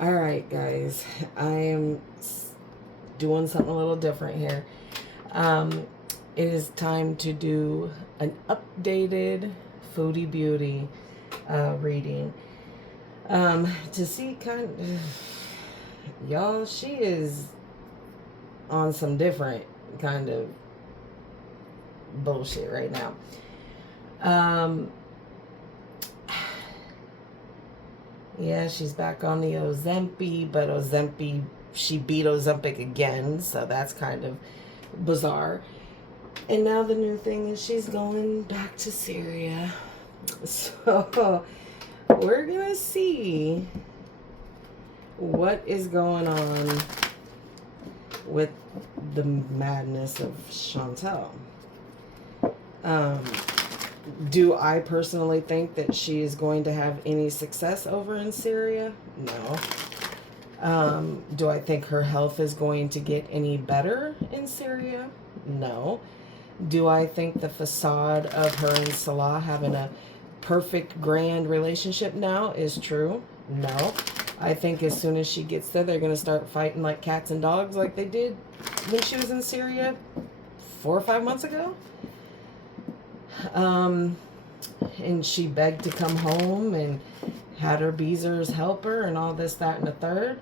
All right, guys. I am doing something a little different here. Um, it is time to do an updated Foodie Beauty reading. To see y'all, she is on some different kind of bullshit right now. Yeah, she's back on the Ozempic, but she beat Ozempic again, so that's kind of bizarre. And now the new thing is she's going back to Syria. So we're gonna see what is going on with the madness of Chantel. Do I personally think that she is going to have any success over in Syria? No. Do I think her health is going to get any better in Syria? No. Do I think the facade of her and Salah having a perfect, grand relationship now is true? No. I think as soon as she gets there, they're going to start fighting like cats and dogs like they did when she was in Syria 4 or 5 months ago. And she begged to come home and had her Beezers help her and all this, that, and the third.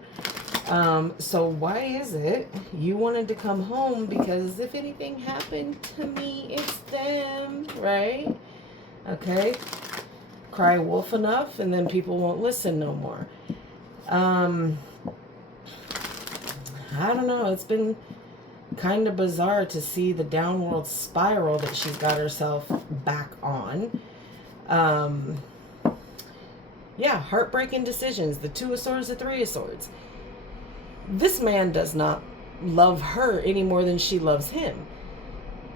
So why is it you wanted to come home? Because if anything happened to me, it's them, right? Okay. Cry wolf enough and then people won't listen no more. I don't know. It's been kind of bizarre to see the downward spiral that she's got herself back on. Yeah, heartbreaking decisions. The 2 of Swords, the 3 of Swords. This man does not love her any more than she loves him.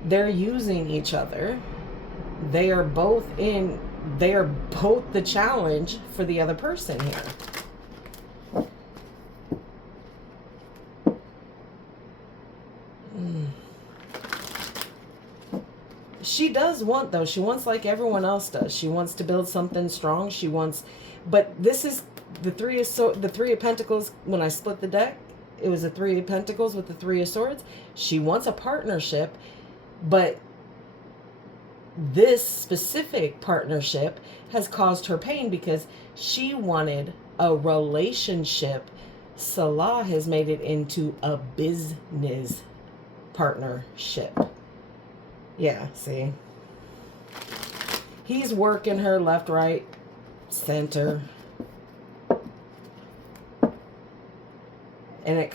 They're using each other. They are both the challenge for the other person here. She does want, though. She wants like everyone else does. She wants to build something strong. But this is the Three of Pentacles. When I split the deck, it was the 3 of Pentacles with the 3 of Swords. She wants a partnership, but this specific partnership has caused her pain because she wanted a relationship. Salah has made it into a business partnership. Yeah, see? He's working her left, right, center. And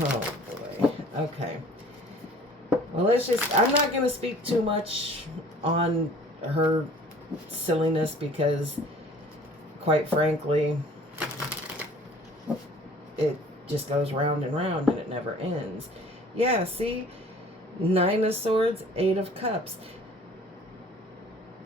oh boy. Okay. Well, I'm not going to speak too much on her silliness because, quite frankly, it just goes round and round and it never ends. Yeah, see? 9 of Swords, 8 of Cups.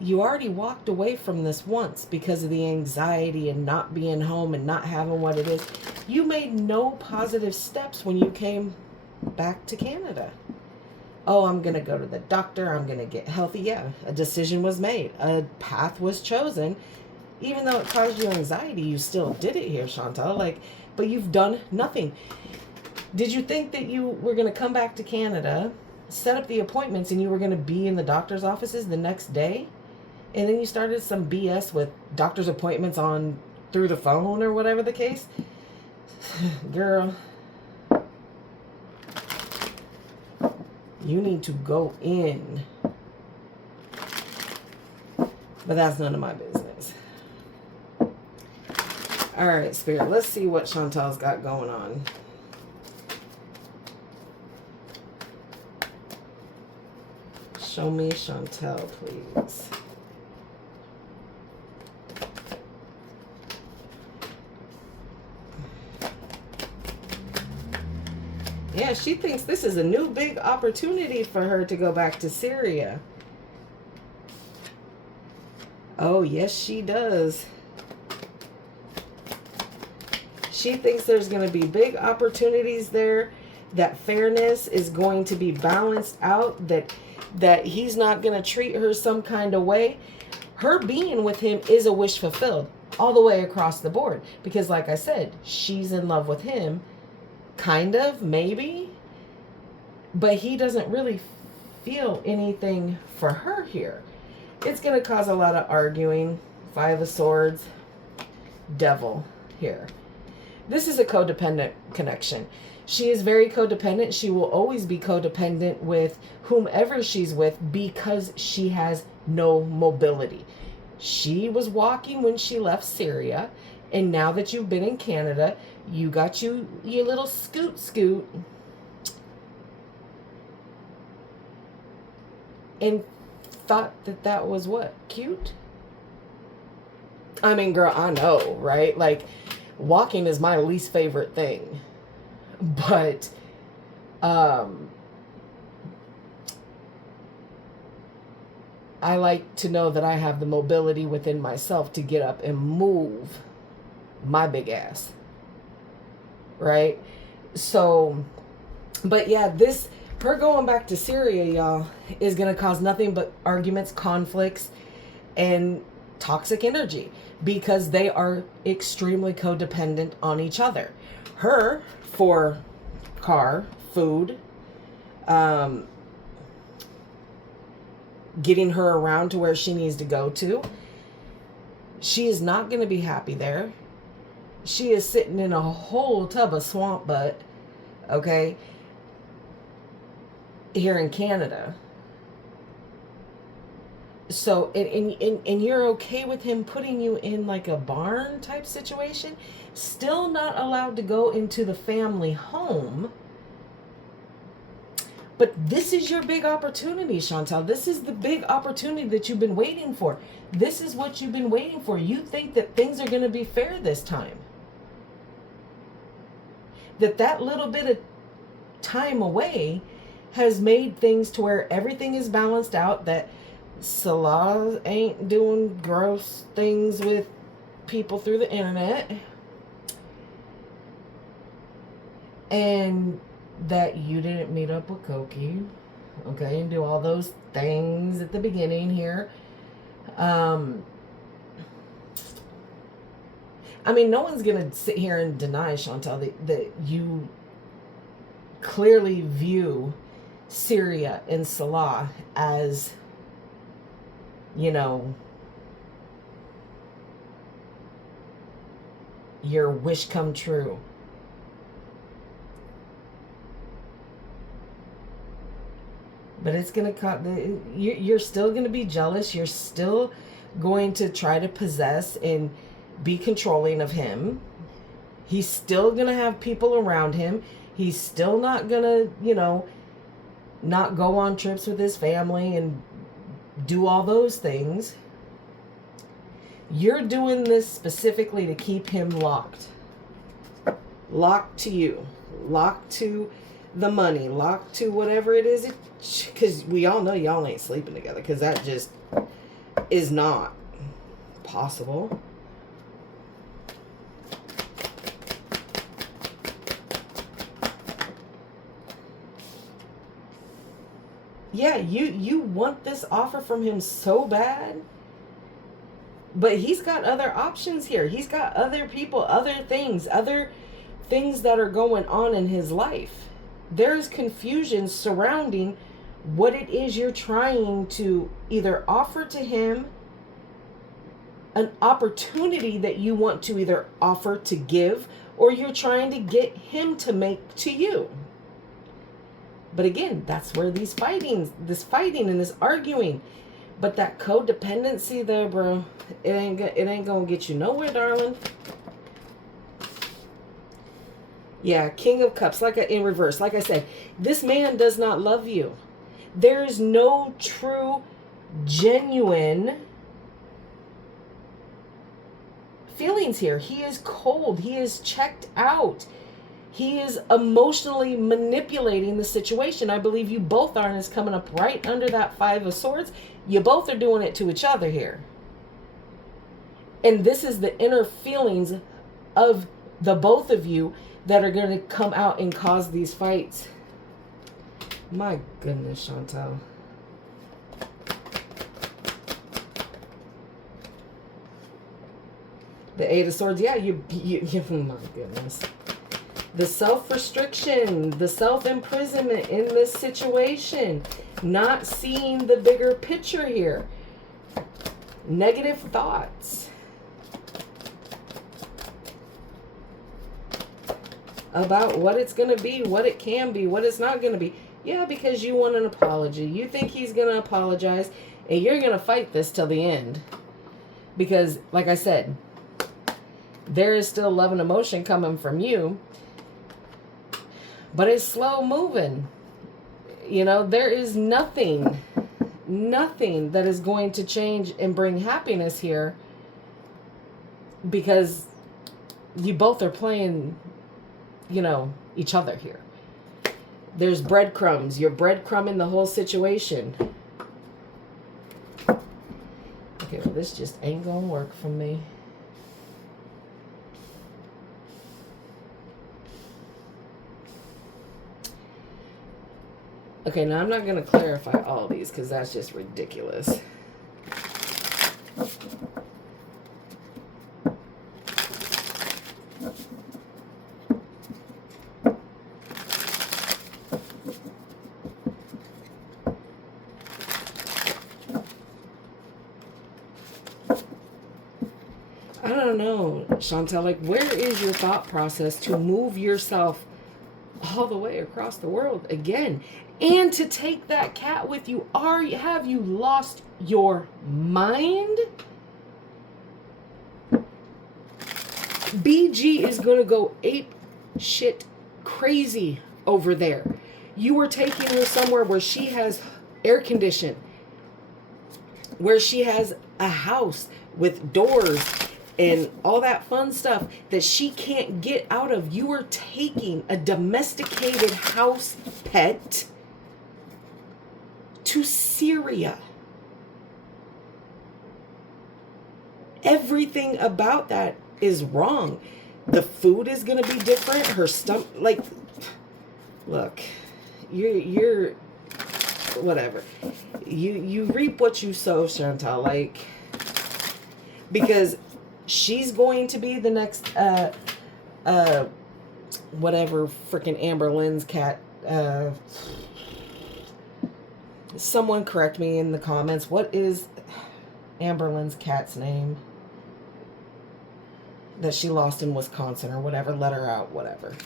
You already walked away from this once because of the anxiety and not being home and not having what it is. You made no positive steps when you came back to Canada. Oh, I'm going to go to the doctor. I'm going to get healthy. Yeah, a decision was made. A path was chosen. Even though it caused you anxiety, you still did it here, Chantal. But you've done nothing. Did you think that you were going to come back to Canada, set up the appointments, and you were going to be in the doctor's offices the next day? And then you started some BS with doctor's appointments through the phone or whatever the case? Girl, you need to go in. But that's none of my business. All right, Spirit, let's see what Chantal's got going on. Show me Chantel, please. Yeah, she thinks this is a new big opportunity for her to go back to Syria. Oh, yes, she does. She thinks there's going to be big opportunities there, that fairness is going to be balanced out, that he's not going to treat her some kind of way. Her being with him is a wish fulfilled. all the way across the board. Because like I said, she's in love with him, kind of, maybe, but he doesn't really feel anything for her here. It's going to cause a lot of arguing. Five of Swords, Devil here. This is a codependent connection. She is very codependent. She will always be codependent with whomever she's with because she has no mobility. She was walking when she left Syria, and now that you've been in Canada, you got your little scoot, and thought that was what? Cute? I mean, girl, I know, right? Like, walking is my least favorite thing. But, I like to know that I have the mobility within myself to get up and move my big ass. Right? So, but yeah, her going back to Syria, y'all, is going to cause nothing but arguments, conflicts, and toxic energy because they are extremely codependent on each other. Her for car, food, getting her around to where she needs to go to. She is not going to be happy there. She is sitting in a whole tub of swamp butt, okay, here in Canada. So, and you're okay with him putting you in like a barn type situation, still not allowed to go into the family home. But this is your big opportunity, Chantal. This is the big opportunity that you've been waiting for. This is what you've been waiting for. You think that things are going to be fair this time. That little bit of time away has made things to where everything is balanced out, that Salah ain't doing gross things with people through the internet, and that you didn't meet up with Koki, okay, and do all those things at the beginning here. I mean, no one's gonna sit here and deny, Chantal, that you clearly view Syria and Salah as, you know, your wish come true. But it's going to, you're still going to be jealous. You're still going to try to possess and be controlling of him. He's still going to have people around him. He's still not going to, you know, not go on trips with his family and do all those things. You're doing this specifically to keep him locked. Locked to you. Locked to the money. Locked to whatever it is. Because we all know y'all ain't sleeping together. Because that just is not possible. Yeah, you want this offer from him so bad. But he's got other options here. He's got other people, other things that are going on in his life. There's confusion surrounding what it is you're trying to either offer to him, an opportunity that you want to either offer to give, or you're trying to get him to make to you. But again, that's where this fighting and this arguing. But that codependency there, bro, it ain't gonna get you nowhere, darling. Yeah, King of Cups, in reverse. Like I said, this man does not love you. There is no true, genuine feelings here. He is cold. He is checked out. He is emotionally manipulating the situation. I believe you both are, and it's coming up right under that Five of Swords. You both are doing it to each other here. And this is the inner feelings of the both of you that are going to come out and cause these fights. My goodness, Chantal. The Eight of Swords, yeah, you oh my goodness. The self-restriction, the self-imprisonment in this situation, not seeing the bigger picture here. Negative thoughts about what it's going to be, what it can be, what it's not going to be. Yeah, because you want an apology. You think he's going to apologize, and you're going to fight this till the end. Because, like I said, there is still love and emotion coming from you, but it's slow moving. You know, there is nothing that is going to change and bring happiness here, because you both are playing, you know, each other here. There's breadcrumbs. You're breadcrumbing the whole situation. Okay, well, this just ain't gonna work for me. Okay, now I'm not going to clarify all these because that's just ridiculous. I don't know, Chantel, like, where is your thought process to move yourself all the way across the world again? And to take that cat with you. Have you lost your mind? BG is going to go ape shit crazy over there. You are taking her somewhere where she has air conditioning, where she has a house with doors and all that fun stuff that she can't get out of. You are taking a domesticated house pet to Syria. Everything about that is wrong. The food is going to be different. Her stomach, like, look, you're whatever. You reap what you sow, Chantal. Like, because she's going to be the next whatever freaking Amber Lynn's cat. Someone correct me in the comments. What is Amber Lynn's cat's name that she lost in Wisconsin or whatever? Let her out, whatever.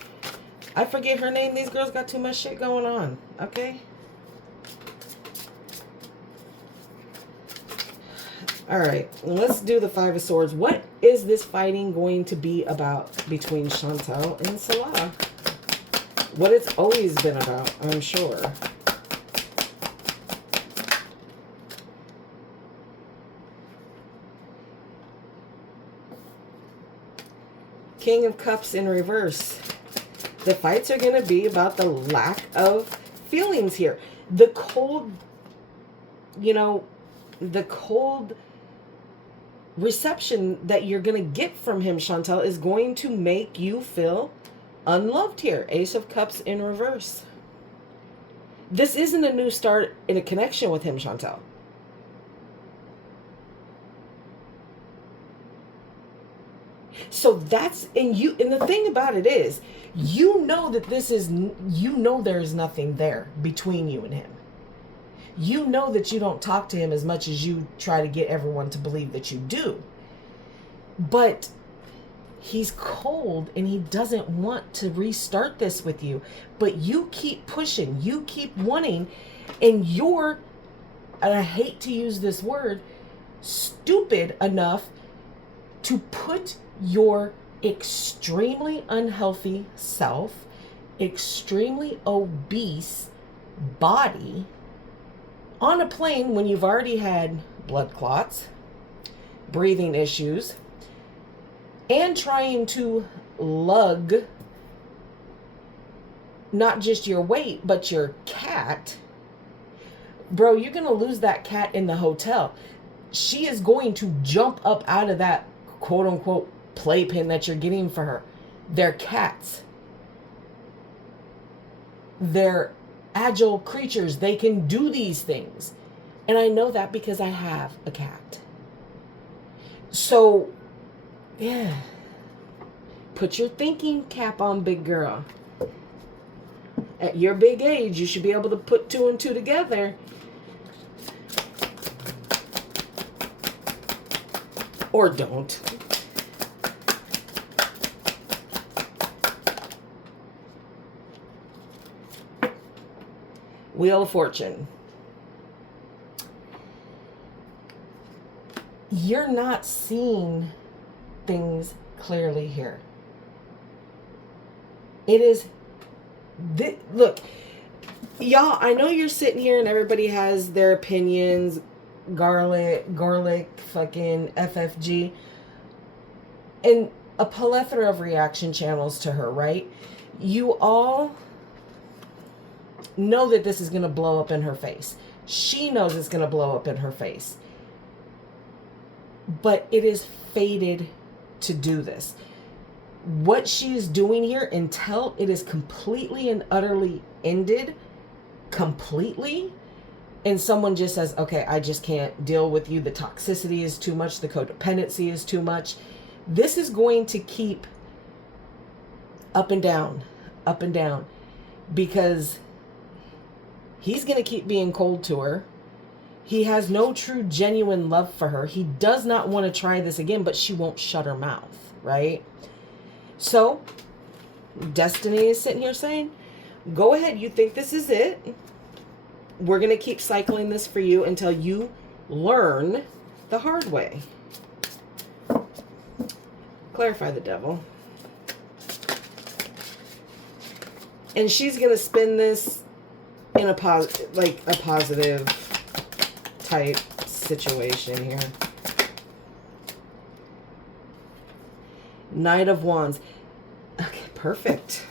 I forget her name. These girls got too much shit going on. Okay? Alright, let's do the Five of Swords. What is this fighting going to be about between Chantal and Salah? What it's always been about, I'm sure. King of Cups in reverse. The fights are going to be about the lack of feelings here. The cold, you know, the cold reception that you're going to get from him, Chantal, is going to make you feel unloved here. Ace of Cups in reverse. This isn't a new start in a connection with him, Chantal. So that's, and the thing about it is, you know that this is, you know there's nothing there between you and him. You know that you don't talk to him as much as you try to get everyone to believe that you do. But he's cold and he doesn't want to restart this with you. But you keep pushing, you keep wanting, and you're, and I hate to use this word, stupid enough to put your extremely unhealthy self, extremely obese body on a plane when you've already had blood clots, breathing issues, and trying to lug not just your weight, but your cat. Bro, you're going to lose that cat in the hotel. She is going to jump up out of that quote-unquote playpen that you're getting for her. They're cats. They're agile creatures. They can do these things. And I know that because I have a cat. So Yeah. Put your thinking cap on, big girl. At your big age, you should be able to put 2 and 2 together. Or don't. Wheel of Fortune. You're not seeing things clearly here. It is... Look, y'all, I know you're sitting here and everybody has their opinions. Garlic, fucking FFG. And a plethora of reaction channels to her, right? You all know that this is going to blow up in her face. She knows it's going to blow up in her face. But it is fated to do this. What she's doing here, until it is completely and utterly ended, completely, and someone just says, okay, I just can't deal with you. The toxicity is too much. The codependency is too much. This is going to keep up and down, because he's going to keep being cold to her. He has no true, genuine love for her. He does not want to try this again, but she won't shut her mouth, right? So, Destiny is sitting here saying, go ahead, you think this is it. We're going to keep cycling this for you until you learn the hard way. Clarify the Devil. And she's going to spin this in a positive type situation here. Knight of Wands. Okay, perfect.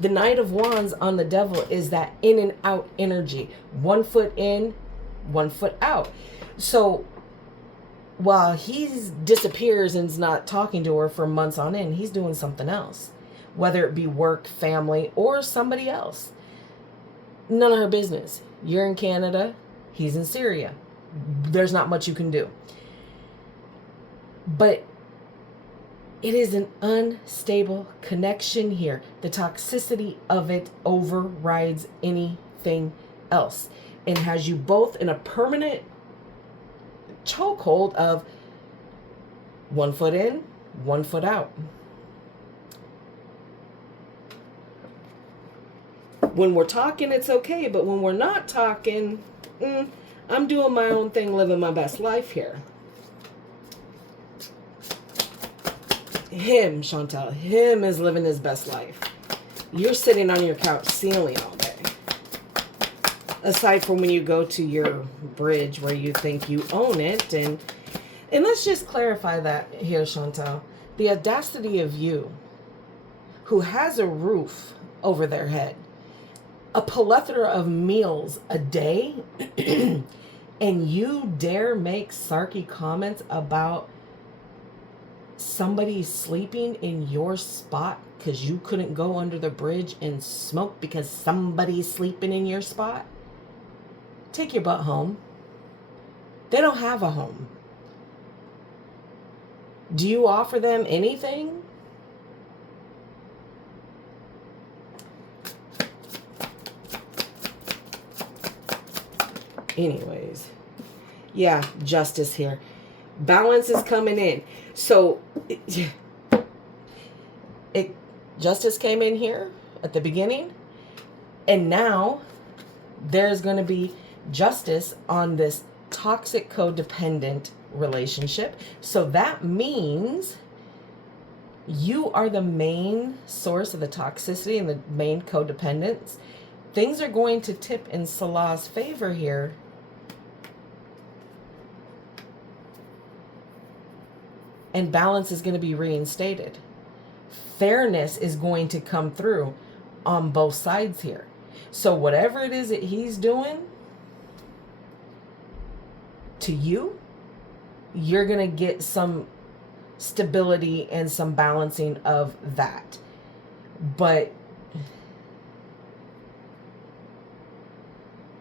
The Knight of Wands on the Devil is that in and out energy. 1 foot in, 1 foot out. So while he disappears and is not talking to her for months on end, he's doing something else. Whether it be work, family, or somebody else. None of her business. You're in Canada. He's in Syria. There's not much you can do. But it is an unstable connection here. The toxicity of it overrides anything else and has you both in a permanent chokehold of 1 foot in, 1 foot out. When we're talking, it's okay, but when we're not talking, I'm doing my own thing, living my best life here. Him, Chantel, him is living his best life. You're sitting on your couch ceiling all day. Aside from when you go to your bridge where you think you own it. And let's just clarify that here, Chantel. The audacity of you, who has a roof over their head, a plethora of meals a day, and you dare make sarky comments about somebody sleeping in your spot because you couldn't go under the bridge and smoke because somebody's sleeping in your spot? Take your butt home. They don't have a home. Do you offer them anything? Anyways, yeah, justice here. Balance is coming in. So, justice came in here at the beginning, and now there's going to be justice on this toxic codependent relationship. So that means you are the main source of the toxicity and the main codependence. Things are going to tip in Salah's favor here. And balance is going to be reinstated. Fairness is going to come through on both sides here. So whatever it is that he's doing to you, you're going to get some stability and some balancing of that. But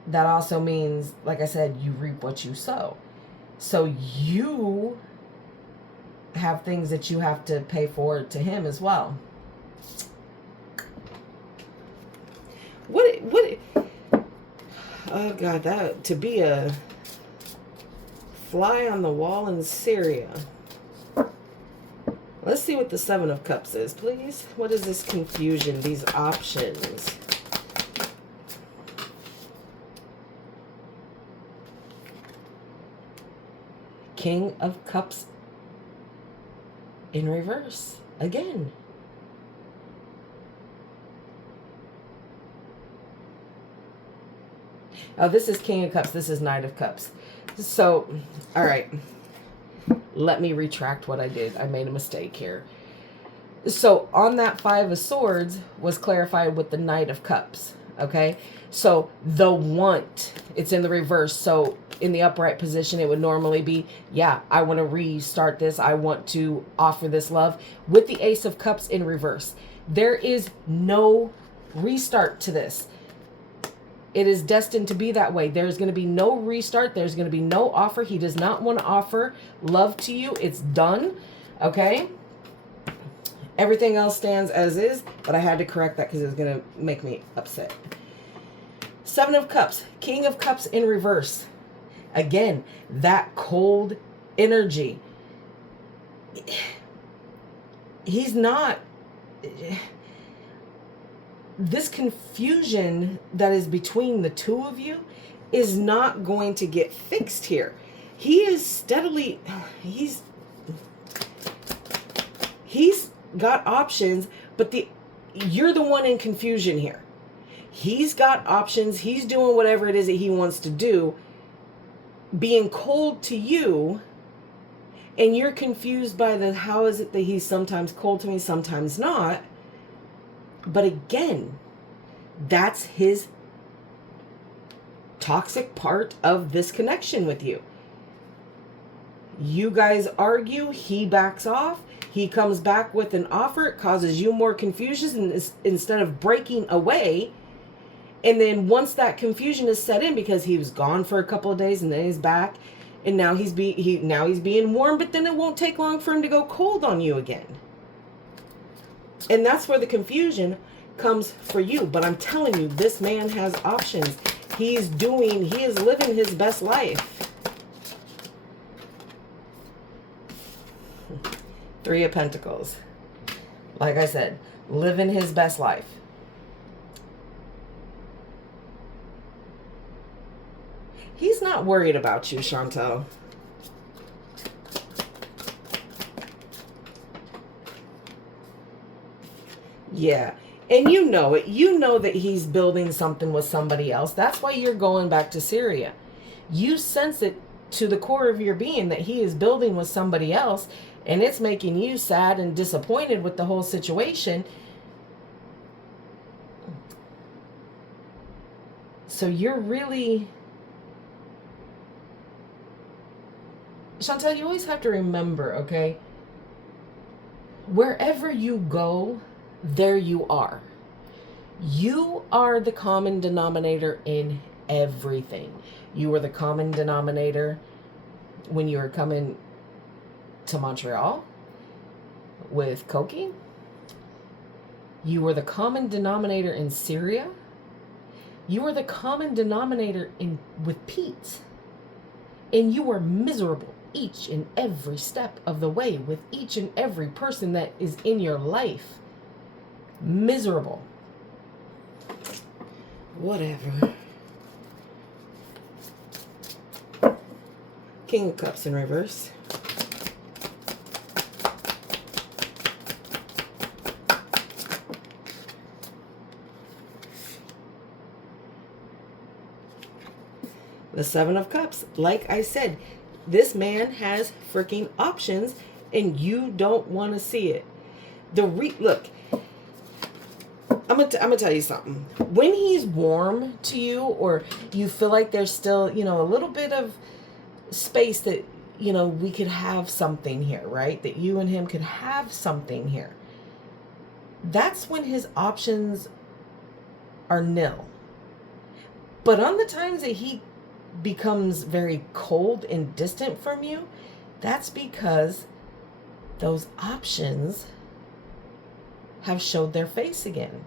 that also means, like I said, you reap what you sow. So you have things that you have to pay for to him as well. What oh God, that to be a fly on the wall in Syria. Let's see what the Seven of Cups is, please. What is this confusion, these options? King of Cups in reverse again. Oh, this is King of Cups. This is Knight of Cups. So, all right. Let me retract what I did. I made a mistake here. So, on that Five of Swords was clarified with the Knight of Cups. Okay? So, the want, it's in the reverse. So, in the upright position, it would normally be, yeah, I want to restart this. I want to offer this love. With the Ace of Cups in reverse, there is no restart to this. It is destined to be that way. There's going to be no restart. There's going to be no offer. He does not want to offer love to you. It's done. Okay? Everything else stands as is, but I had to correct that because it was going to make me upset. Seven of Cups. King of Cups in reverse. Again, that cold energy. He's not... This confusion that is between the two of you is not going to get fixed here. He is steadily, he's got options, but you're the one in confusion here. He's got options. He's doing whatever it is that he wants to do, being cold to you, and you're confused by the, how is it that he's sometimes cold to me, sometimes not. But again, that's his toxic part of this connection with you. You guys argue, he backs off, he comes back with an offer, it causes you more confusion instead of breaking away. And then once that confusion is set in, because he was gone for a couple of days and then he's back, and now he's being warm, but then it won't take long for him to go cold on you again. And that's where the confusion comes for you. But I'm telling you, this man has options. He is living his best life. Three of Pentacles. Like I said, living his best life. He's not worried about you, Chantel. Yeah. And you know it. You know that he's building something with somebody else. That's why you're going back to Syria. You sense it to the core of your being that he is building with somebody else, and it's making you sad and disappointed with the whole situation. So you're really... Chantel, you always have to remember, okay? Wherever you go, there you are. You are the common denominator in everything. You were the common denominator when you were coming to Montreal with Koki. You were the common denominator in Syria. You were the common denominator with Pete. And you were miserable each and every step of the way with each and every person that is in your life. Miserable. Whatever. King of Cups in reverse. The Seven of Cups. Like I said, this man has freaking options and you don't want to see it. Look, I'm gonna tell you something. When he's warm to you, or you feel like there's still, a little bit of space that, we could have something here, right? That you and him could have something here. That's when his options are nil. But on the times that he becomes very cold and distant from you, that's because those options have showed their face again.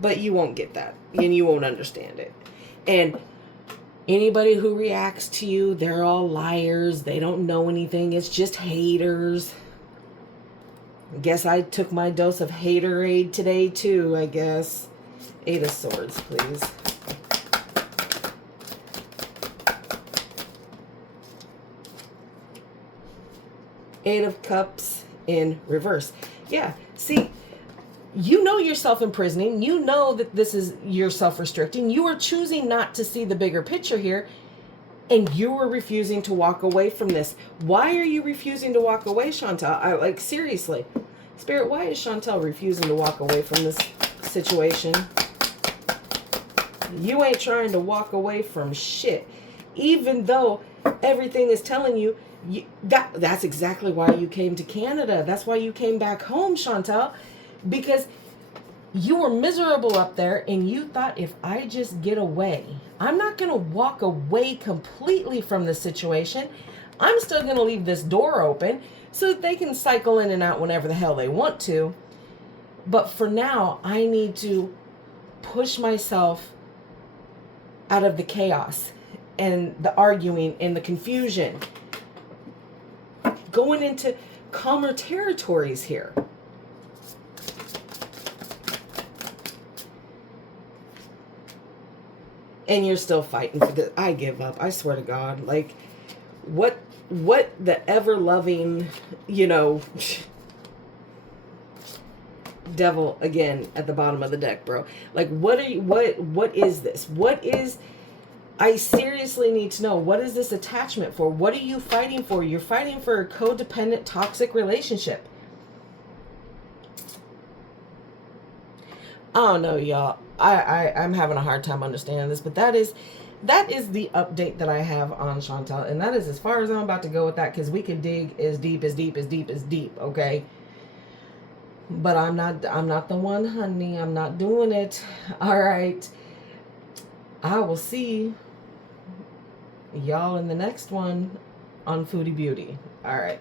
But you won't get that, and you won't understand it. And anybody who reacts to you, they're all liars. They don't know anything. It's just haters. I guess I took my dose of haterade today too, I guess. 8 of Swords, please. Eight of Cups in reverse. Yeah, see, you know you're self-imprisoning. You know that this is, you're self-restricting. You are choosing not to see the bigger picture here, and you are refusing to walk away from this. Why are you refusing to walk away, Chantel? Like, seriously. Spirit, why is Chantel refusing to walk away from this situation? You ain't trying to walk away from shit. Even though everything is telling you, that's exactly why you came to Canada. That's why you came back home, Chantel. Because you were miserable up there and you thought, if I just get away, I'm not going to walk away completely from the situation. I'm still going to leave this door open so that they can cycle in and out whenever the hell they want to. But for now, I need to push myself out of the chaos and the arguing and the confusion. Going into calmer territories here. And you're still fighting for this. I give up. I swear to God. Like, what the ever-loving, devil again at the bottom of the deck, bro. Like, what is this? I seriously need to know, what is this attachment for? What are you fighting for? You're fighting for a codependent, toxic relationship. I don't know, y'all. I'm having a hard time understanding this, but that is the update that I have on Chantel, and that is as far as I'm about to go with that, because we could dig as deep, okay? But I'm not the one, honey. I'm not doing it. All right. I will see y'all in the next one on Foodie Beauty. All right.